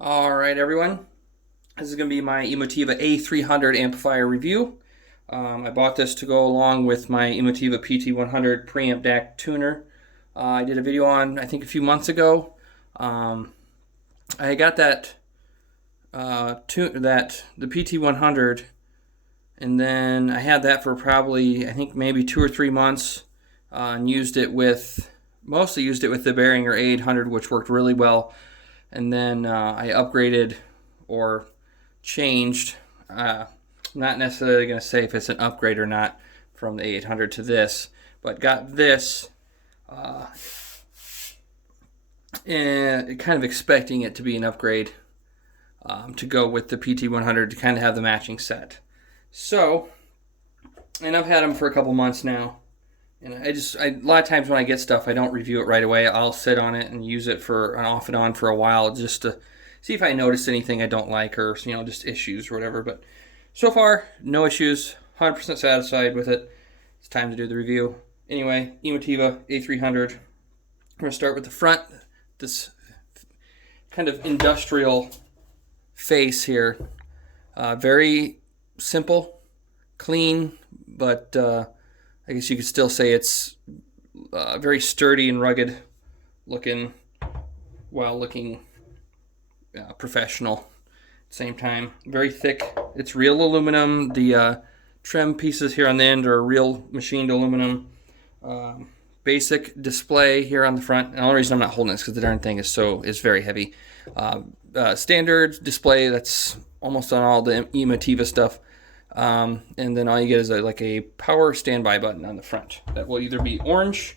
Alright everyone, this is going to be my Emotiva A-300 amplifier review. I bought this to go along with my Emotiva PT-100 preamp DAC tuner. I did a video on, I think a few months ago. I got the PT-100, and then I had that for probably, I think maybe 2 or 3 months, and mostly used it with the Behringer A-800, which worked really well. And then I upgraded or changed, not necessarily going to say if it's an upgrade or not, from the A800 to this, but got this and kind of expecting it to be an upgrade to go with the PT100 to kind of have the matching set. So, and I've had them for a couple months now. And a lot of times when I get stuff, I don't review it right away. I'll sit on it and use it for off and on for a while just to see if I notice anything I don't like, or just issues or whatever. But so far, no issues. 100% satisfied with it. It's time to do the review. Anyway, Emotiva A300. We're going to start with the front. This kind of industrial face here. Very simple, clean, but I guess you could still say it's very sturdy and rugged looking, while looking professional at the same time. Very thick. It's real aluminum. The trim pieces here on the end are real machined aluminum. Basic display here on the front. And the only reason I'm not holding this is because the darn thing is very heavy. Standard display that's almost on all the Emotiva stuff. And then all you get is a power standby button on the front that will either be orange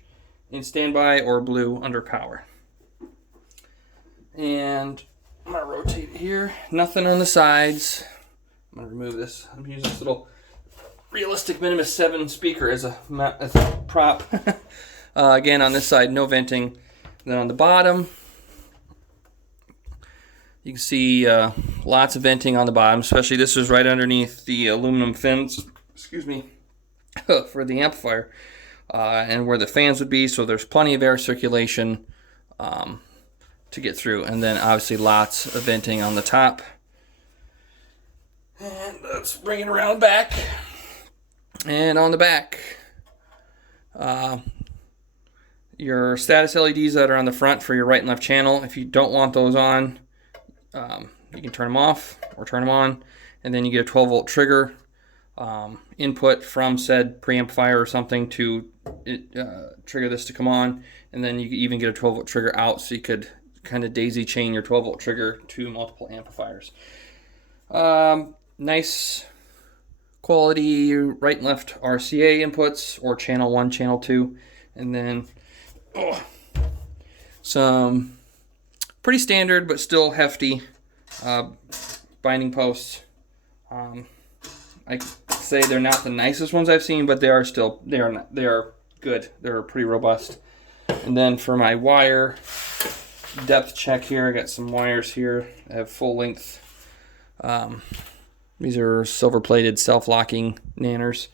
in standby or blue under power. And I'm going to rotate it here. Nothing on the sides. I'm going to remove this. I'm using this little Realistic Minimus 7 speaker as a prop. Again, on this side, no venting. And then on the bottom, you can see lots of venting on the bottom, especially this is right underneath the aluminum fins, excuse me, for the amplifier, and where the fans would be, so there's plenty of air circulation to get through. And then obviously lots of venting on the top. And let's bring it around back. And on the back, your status LEDs that are on the front for your right and left channel. If you don't want those on, you can turn them off or turn them on, and then you get a 12-volt trigger input from said preamplifier or something to trigger this to come on, and then you can even get a 12-volt trigger out, so you could kind of daisy chain your 12-volt trigger to multiple amplifiers. Nice quality right and left RCA inputs, or channel 1, channel 2, and then some pretty standard but still hefty binding posts. I say they're not the nicest ones I've seen, but they are good. They're pretty robust. And then for my wire depth check here, I got some wires here. I have full length. These are silver plated self-locking nanners.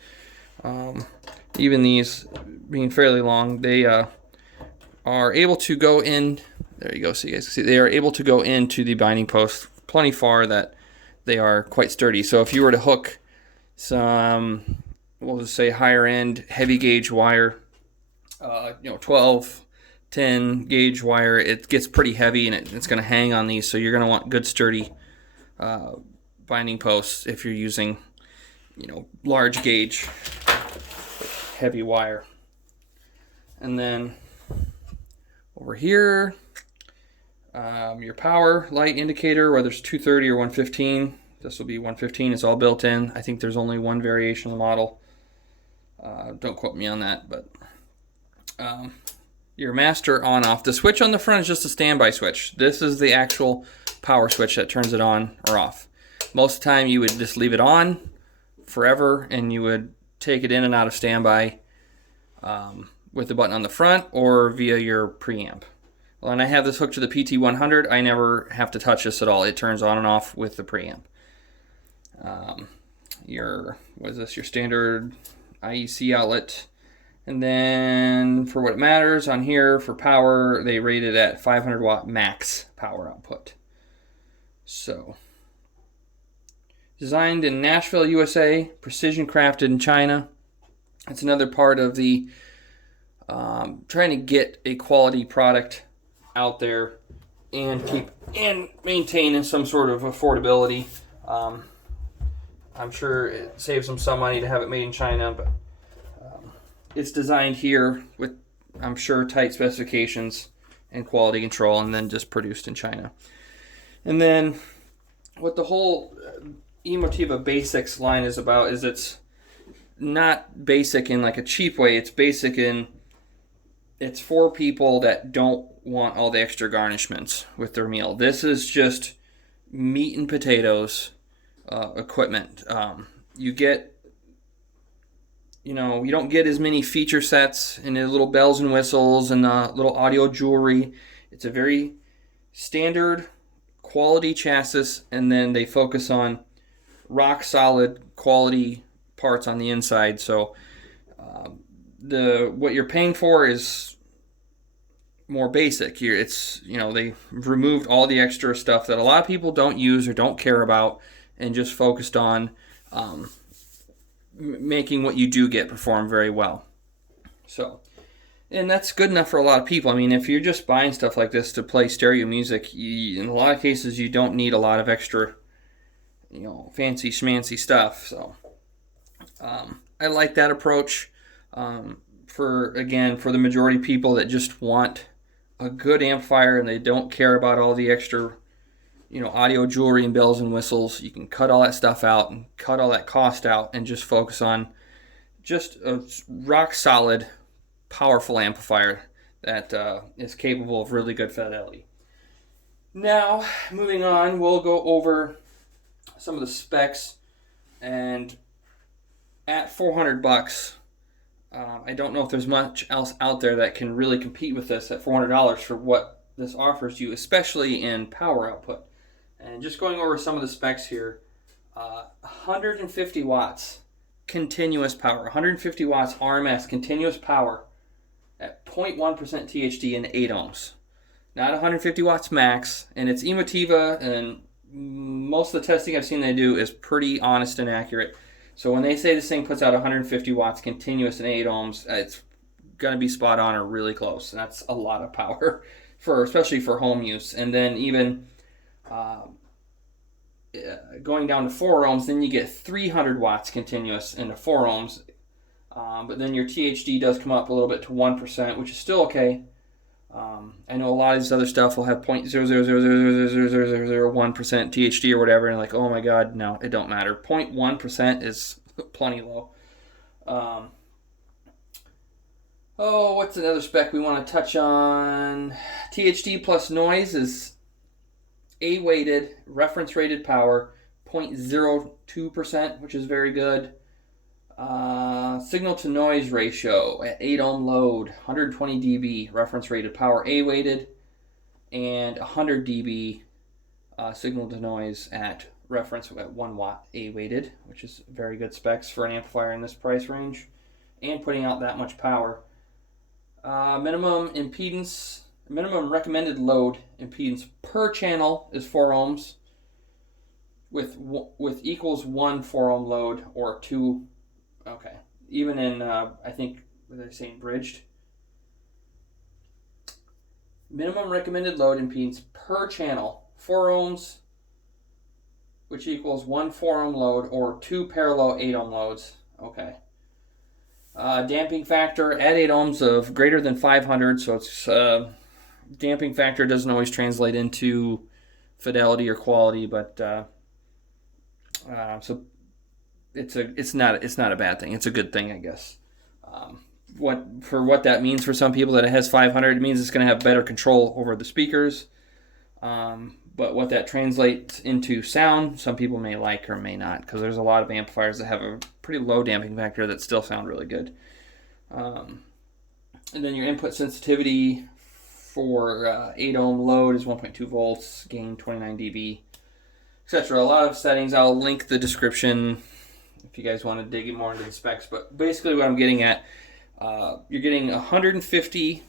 Even these being fairly long, they are able to go in. There you go, so you guys can see they are able to go into the binding post plenty far, that they are quite sturdy. So if you were to hook some, we'll just say higher end heavy gauge wire, 12, 10 gauge wire, it gets pretty heavy and it's going to hang on these. So you're going to want good sturdy binding posts if you're using, large gauge heavy wire. And then over here, your power light indicator, whether it's 230 or 115. This will be 115. It's all built in. I think there's only one variation of the model. Don't quote me on that, but your master on-off. The switch on the front is just a standby switch. This is the actual power switch that turns it on or off. Most of the time you would just leave it on forever, and you would take it in and out of standby with the button on the front or via your preamp. When I have this hooked to the PT100, I never have to touch this at all. It turns on and off with the preamp. Your standard IEC outlet. And then for what matters on here, for power, they rate it at 500 watt max power output. So, designed in Nashville, USA, precision crafted in China. It's another part of the trying to get a quality product out there and keep and maintain some sort of affordability. I'm sure it saves them some money to have it made in China, but it's designed here with, I'm sure, tight specifications and quality control, and then just produced in China. And then what the whole Emotiva BasX line is about is it's not basic in like a cheap way. It's basic in it's for people that don't want all the extra garnishments with their meal. This is just meat and potatoes equipment. You get, you don't get as many feature sets and the little bells and whistles and the little audio jewelry. It's a very standard quality chassis, and then they focus on rock solid quality parts on the inside. So what you're paying for is more basic. They removed all the extra stuff that a lot of people don't use or don't care about, and just focused on making what you do get perform very well. So, and that's good enough for a lot of people. I mean, if you're just buying stuff like this to play stereo music, in a lot of cases you don't need a lot of extra, fancy schmancy stuff. So, I like that approach. For the majority of people that just want a good amplifier and they don't care about all the extra, audio jewelry and bells and whistles, you can cut all that stuff out and cut all that cost out and just focus on just a rock solid, powerful amplifier that is capable of really good fidelity. Now, moving on, we'll go over some of the specs, and at $400, I don't know if there's much else out there that can really compete with this at $400 for what this offers you, especially in power output. And just going over some of the specs here, 150 watts continuous power, 150 watts RMS continuous power at 0.1% THD and 8 ohms. Not 150 watts max, and it's Emotiva, and most of the testing I've seen they do is pretty honest and accurate. So when they say this thing puts out 150 watts continuous and 8 ohms, it's going to be spot on or really close. And that's a lot of power, especially for home use. And then even going down to 4 ohms, then you get 300 watts continuous into 4 ohms. But then your THD does come up a little bit to 1%, which is still okay. I know a lot of this other stuff will have 0.000000001% THD or whatever, and like, oh my god, no, it don't matter. 0.1% is plenty low. What's another spec we want to touch on? THD plus noise is A-weighted, reference-rated power, 0.02%, which is very good. Signal-to-noise ratio at 8 ohm load, 120 dB reference-rated power A-weighted, and 100 dB signal-to-noise at reference at 1 watt A-weighted, which is very good specs for an amplifier in this price range, and putting out that much power. Minimum recommended load impedance per channel is 4 ohms, with equals 1 4 ohm load or 2. Okay, even in I think they're saying bridged. Minimum recommended load impedance per channel 4 ohms, which equals 1 4 ohm load or 2 parallel 8 ohm loads. Okay. Damping factor at 8 ohms of greater than 500, so it's damping factor doesn't always translate into fidelity or quality, but so it's not a bad thing. It's a good thing, I guess. What that means for some people that it has 500, it means it's going to have better control over the speakers. But what that translates into sound, some people may like or may not, because there's a lot of amplifiers that have a pretty low damping factor that still sound really good. And then your input sensitivity for 8 ohm load is 1.2 volts, gain 29 dB, etc. A lot of settings. I'll link the description if you guys want to dig more into the specs. But basically what I'm getting at, you're getting 150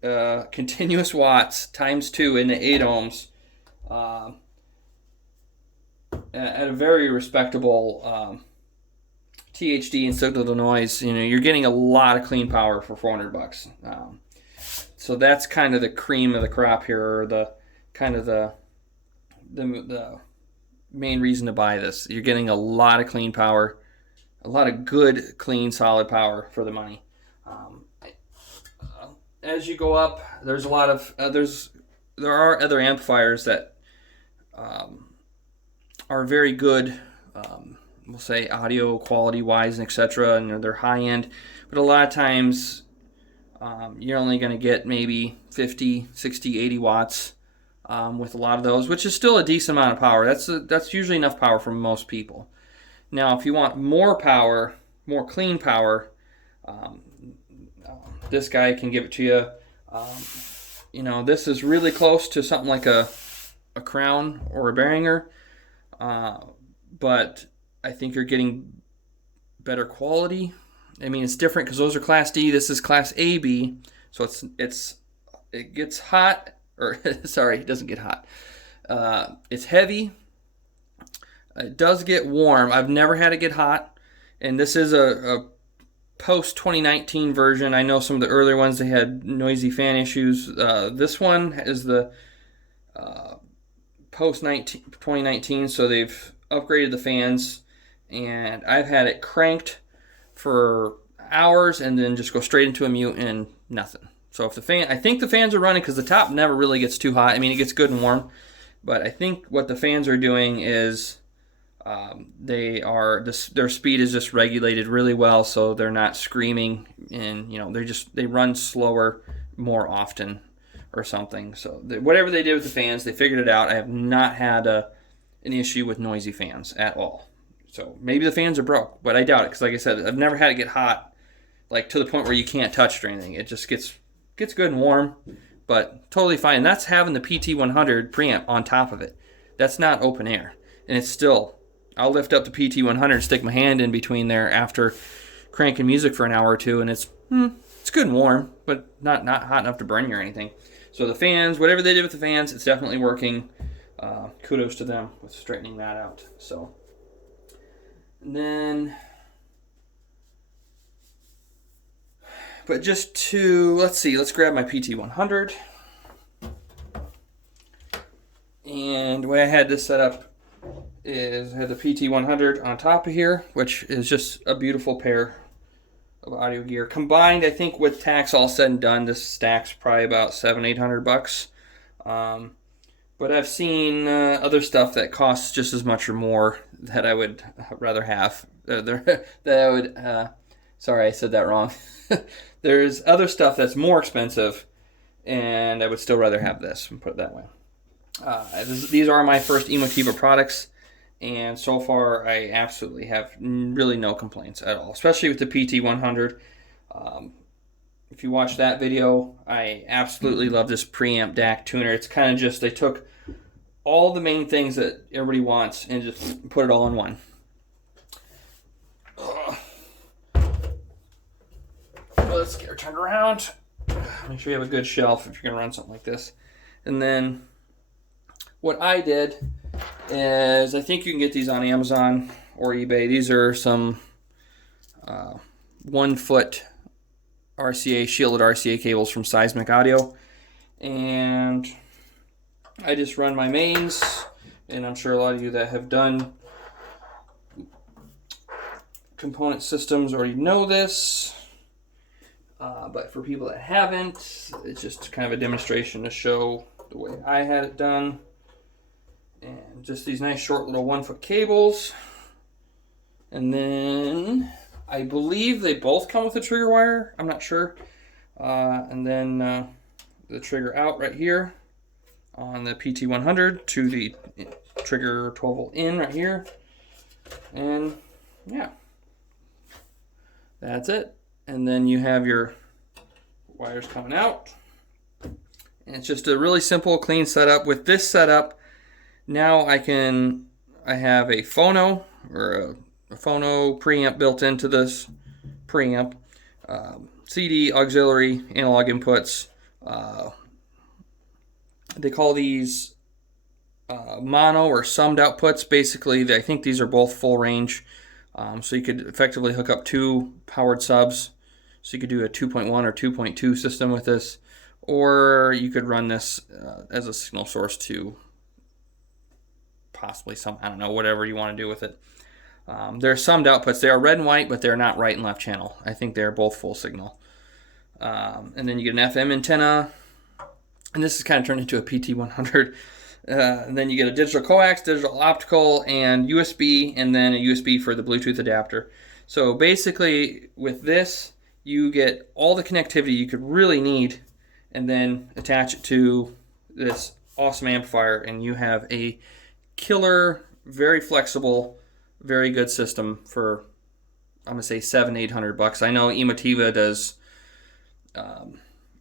continuous watts times 2 into 8 ohms at a very respectable THD and signal to noise. You're getting a lot of clean power for $400. So that's kind of the cream of the crop here, or the main reason to buy this. You're getting a lot of clean power, a lot of good, clean, solid power for the money. As you go up, there's a lot of there are other amplifiers that are very good, we'll say audio quality wise and etc. And they're high end, but a lot of times you're only going to get maybe 50, 60, 80 watts with a lot of those, which is still a decent amount of power. That's usually enough power for most people. Now, if you want more power, more clean power, this guy can give it to you. This is really close to something like a Crown or a Behringer, but I think you're getting better quality. I mean, it's different because those are Class D. This is Class AB, so it gets hot, or sorry, it doesn't get hot. It's heavy. It does get warm. I've never had it get hot, and this is a post 2019 version. I know some of the earlier ones, they had noisy fan issues. This one is the post 2019, so they've upgraded the fans, and I've had it cranked for hours and then just go straight into a mute and nothing. So if I think the fans are running because the top never really gets too hot. I mean, it gets good and warm, but I think what the fans are doing is their speed is just regulated really well, so they're not screaming, and they run slower more often or something. So whatever they did with the fans, they figured it out. I have not had an issue with noisy fans at all. So maybe the fans are broke, but I doubt it because, like I said, I've never had it get hot, like to the point where you can't touch it or anything. It just gets good and warm, but totally fine. And that's having the PT-100 preamp on top of it. That's not open air, and it's still. I'll lift up the PT-100, stick my hand in between there after cranking music for an hour or two, and it's good and warm, but not hot enough to burn you or anything. So the fans, whatever they did with the fans, it's definitely working. Kudos to them with straightening that out. So, and then, but just to, let's grab my PT-100. And the way I had this set up is I had the PT-100 on top of here, which is just a beautiful pair of audio gear. Combined, I think with tax all said and done, this stack's probably about $700-800. But I've seen other stuff that costs just as much or more that I would rather have. Sorry, I said that wrong. There's other stuff that's more expensive, and I would still rather have this, and put it that way. These are my first Emotiva products, and so far I absolutely have really no complaints at all, especially with the PT-100. If you watch that video, I absolutely love this preamp DAC tuner. It's kind of just, they took all the main things that everybody wants and just put it all in one. Let's get her turned around. Make sure you have a good shelf if you're going to run something like this. And then what I did is, I think you can get these on Amazon or eBay. These are some 1-foot shielded RCA cables from Seismic Audio, and I just run my mains, and I'm sure a lot of you that have done component systems already know this, but for people that haven't, it's just kind of a demonstration to show the way I had it done. And just these nice short little 1-foot cables, and then I believe they both come with a trigger wire. I'm not sure. And then the trigger out right here on the PT-100 to the trigger 12-volt in right here. And yeah, that's it. And then you have your wires coming out. And it's just a really simple, clean setup. With this setup, now I have a phono, or a phono preamp built into this preamp, CD, auxiliary, analog inputs. They call these mono or summed outputs. Basically, I think these are both full range. So you could effectively hook up 2 powered subs. So you could do a 2.1 or 2.2 system with this. Or you could run this as a signal source to possibly some, I don't know, whatever you want to do with it. There are summed outputs. They are red and white, but they're not right and left channel. I think they're both full signal. And then you get an FM antenna. And this is kind of turned into a PT-100. And then you get a digital coax, digital optical, and USB, and then a USB for the Bluetooth adapter. So basically, with this, you get all the connectivity you could really need, and then attach it to this awesome amplifier, and you have a killer, very flexible, very good system for, I'm gonna say $700-800. I know Emotiva does.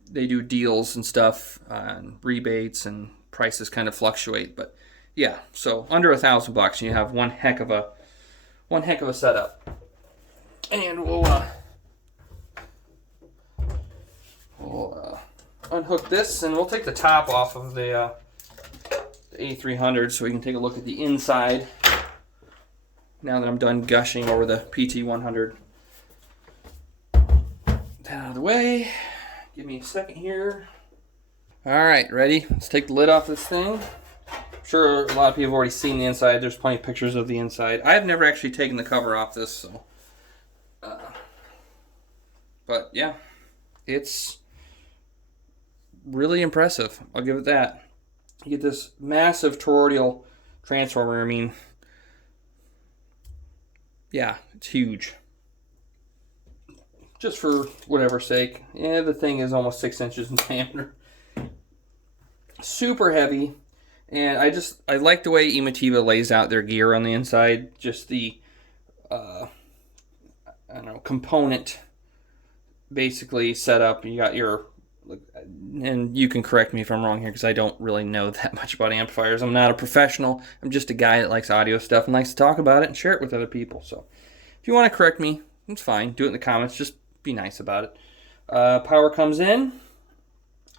They do deals and stuff, and rebates, and prices kind of fluctuate. But yeah, so under $1,000, you have one heck of a setup. And we'll unhook this, and we'll take the top off of the A-300 so we can take a look at the inside. Now that I'm done gushing over the PT-100. That out of the way. Give me a second here. Alright, ready? Let's take the lid off this thing. I'm sure a lot of people have already seen the inside. There's plenty of pictures of the inside. I've never actually taken the cover off this, so. But yeah, it's really impressive. I'll give it that. You get this massive toroidal transformer. I mean, yeah, it's huge. Just for whatever sake. Yeah, the thing is almost 6 inches in diameter. Super heavy. And I like the way Emotiva lays out their gear on the inside. Just the, I don't know, component basically set up. You got your, and you can correct me if I'm wrong here because I don't really know that much about amplifiers. I'm not a professional. I'm just a guy that likes audio stuff and likes to talk about it and share it with other people. So if you want to correct me, it's fine. Do it in the comments. Just be nice about it. Power comes in.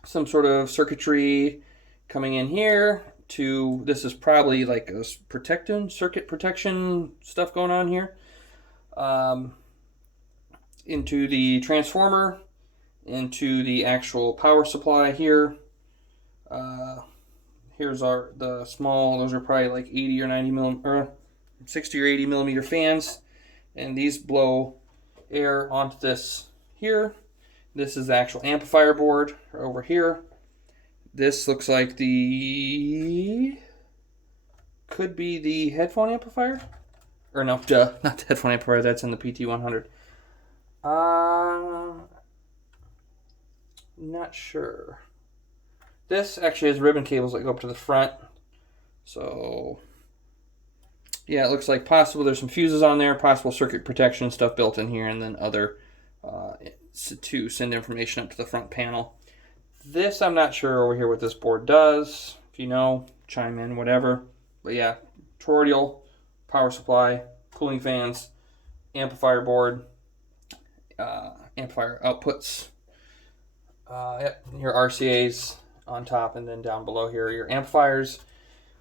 Some sort of circuitry coming in here to, this is probably like a circuit protection stuff going on here. Into the transformer, into the actual power supply here. Here's the small, those are probably like 80 or 90 or 60 or 80 millimeter fans. And these blow air onto this here. This is the actual amplifier board over here. This looks like could be the headphone amplifier. Or no, duh, not the headphone amplifier, that's in the PT-100. Not sure. This actually has ribbon cables that go up to the front. So yeah, it looks like possible there's some fuses on there, possible circuit protection stuff built in here, and then other to send information up to the front panel. This, I'm not sure over here what this board does. If you know, chime in, whatever. But yeah, toroidal, power supply, cooling fans, amplifier board, amplifier outputs. Yep, your RCAs on top, and then down below here your amplifiers.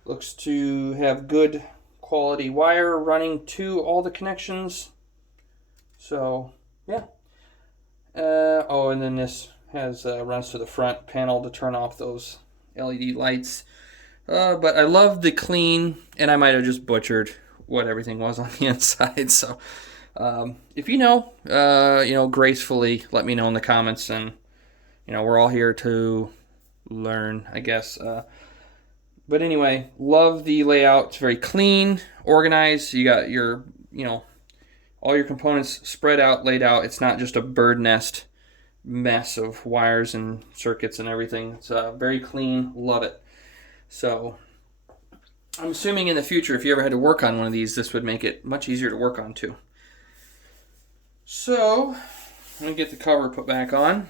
Looks to have good quality wire running to all the connections. So yeah. Oh, and then this has runs to the front panel to turn off those LED lights. But I love the clean, and I might have just butchered what everything was on the inside. So if you know, gracefully let me know in the comments, and we're all here to learn, I guess. But anyway, love the layout. It's very clean, organized. You got your, all your components spread out, laid out. It's not just a bird nest mess of wires and circuits and everything. It's very clean. Love it. So I'm assuming in the future, if you ever had to work on one of these, this would make it much easier to work on too. So let me get the cover put back on.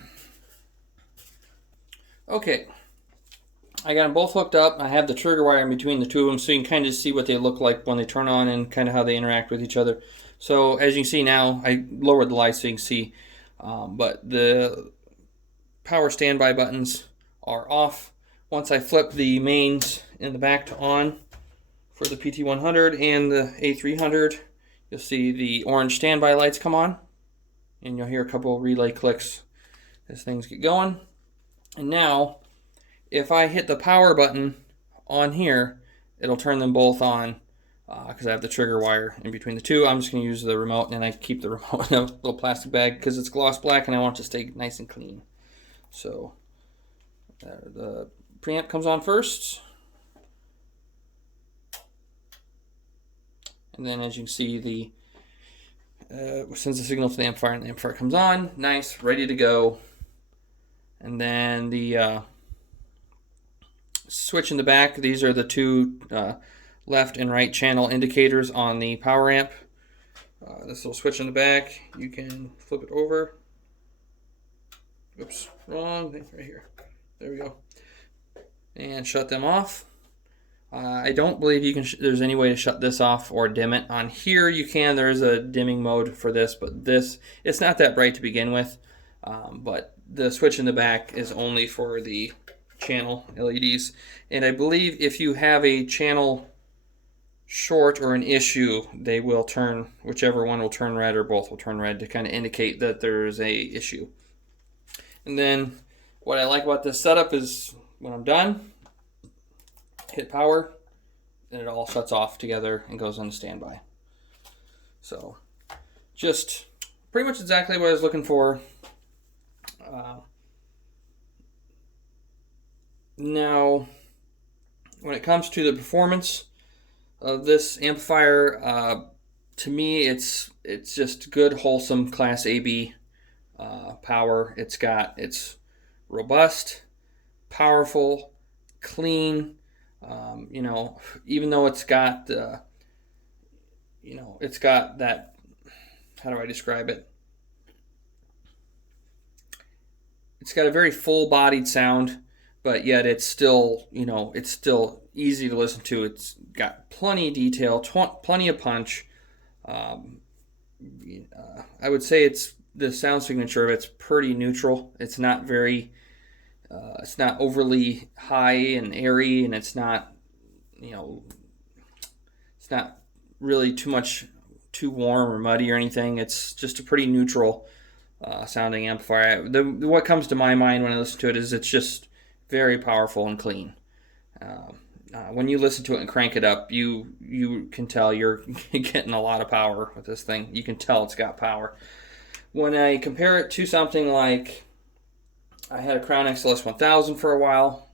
Okay. I got them both hooked up. I have the trigger wire in between the two of them, so you can kind of see what they look like when they turn on and kind of how they interact with each other. So as you can see now, I lowered the lights so you can see, but the power standby buttons are off. once I flip the mains in the back to on for the PT-100 and the A-300, you'll see the orange standby lights come on, and you'll hear a couple relay clicks as things get going. And now, if I hit the power button on here, it'll turn them both on because I have the trigger wire in between the two. I'm just going to use the remote, and I keep the remote in a little plastic bag because it's gloss black and I want it to stay nice and clean. So the preamp comes on first. And then as you can see, the sends the signal to the amplifier, and the amplifier comes on. Nice, ready to go. And then the switch in the back, these are the two left and right channel indicators on the power amp. This little switch in the back, you can flip it over. Oops, wrong thing right here. There we go. And shut them off. I don't believe you can. There's any way to shut this off or dim it. On here you can. There is a dimming mode for this, but it's not that bright to begin with. But the switch in the back is only for the channel LEDs. And I believe if you have a channel short or an issue, they will turn, whichever one will turn red or both will turn red to kind of indicate that there's a issue. And then what I like about this setup is when I'm done, hit power, and it all shuts off together and goes on standby. So just pretty much exactly what I was looking for. Now, when it comes to the performance of this amplifier, to me it's just good, wholesome Class AB power. It's robust, powerful, clean. You know, even though it's got it's got that, how do I describe it? It's got a very full-bodied sound, but yet it's still, it's still easy to listen to. It's got plenty of detail, plenty of punch. I would say the sound signature of it's pretty neutral. It's not very, it's not overly high and airy, and it's not, it's not really too warm or muddy or anything. It's just a pretty neutral sounding amplifier. What comes to my mind when I listen to it is it's just very powerful and clean. When you listen to it and crank it up, you can tell you're getting a lot of power with this thing. You can tell it's got power. When I compare it to something like, I had a Crown XLS 1000 for a while,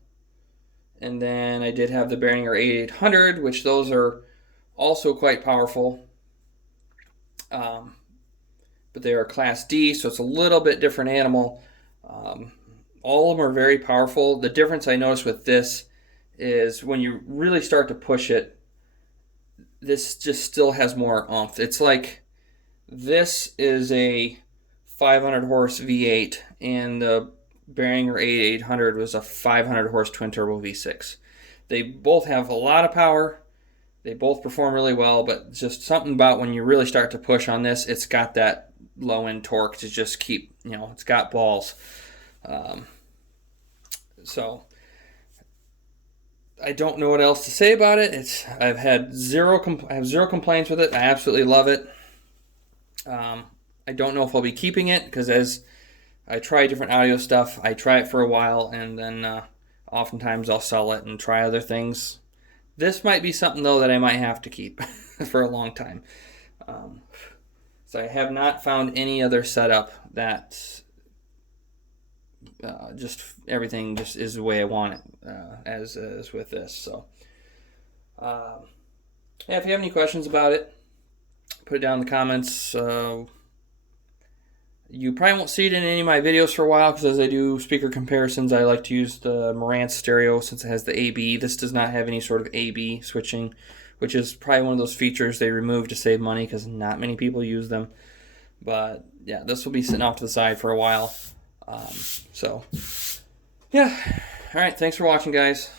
and then I did have the Behringer A-800, which those are also quite powerful. But they are Class D, so it's a little bit different animal. All of them are very powerful. The difference I noticed with this is when you really start to push it, this just still has more oomph. It's like this is a 500 horse V8, and the Behringer A-800 was a 500 horse twin turbo V6. They both have a lot of power. They both perform really well, but just something about when you really start to push on this, it's got that low end torque to just keep, it's got balls. So I don't know what else to say about it. I have zero complaints with it. I absolutely love it. I don't know if I'll be keeping it because as I try different audio stuff, I try it for a while and then oftentimes I'll sell it and try other things. This might be something though that I might have to keep for a long time. So I have not found any other setup that just everything just is the way I want it as is with this. So yeah, if you have any questions about it, put it down in the comments. You probably won't see it in any of my videos for a while because as I do speaker comparisons, I like to use the Marantz stereo since it has the AB. This does not have any sort of AB switching, which is probably one of those features they removed to save money because not many people use them. But yeah, this will be sitting off to the side for a while. So yeah, all right, thanks for watching, guys.